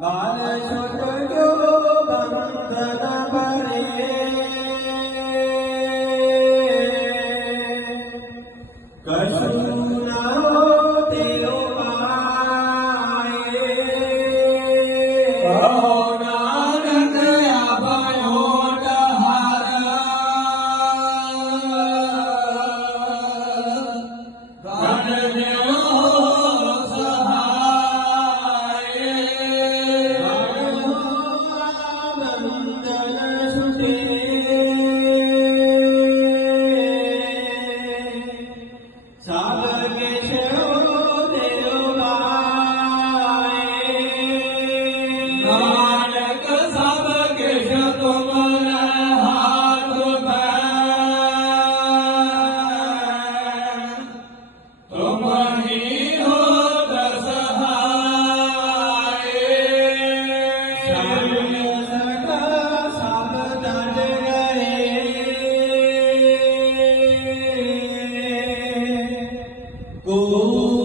બાલ છોટ ગયો બંધન ભરે કશું ના તેઓ પાય Oh.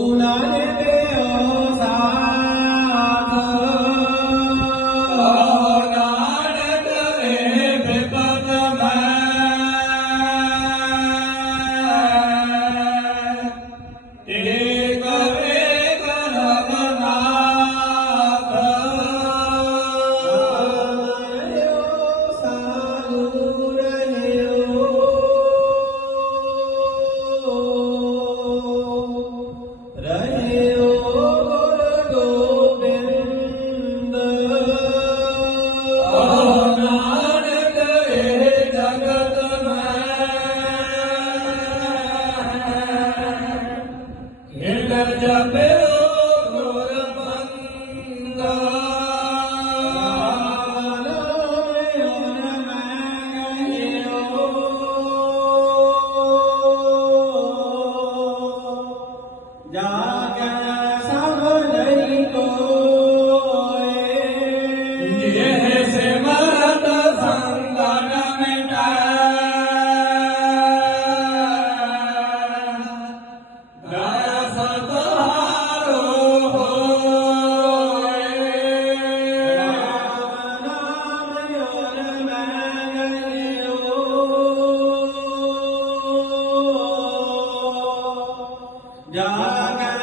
Yeah.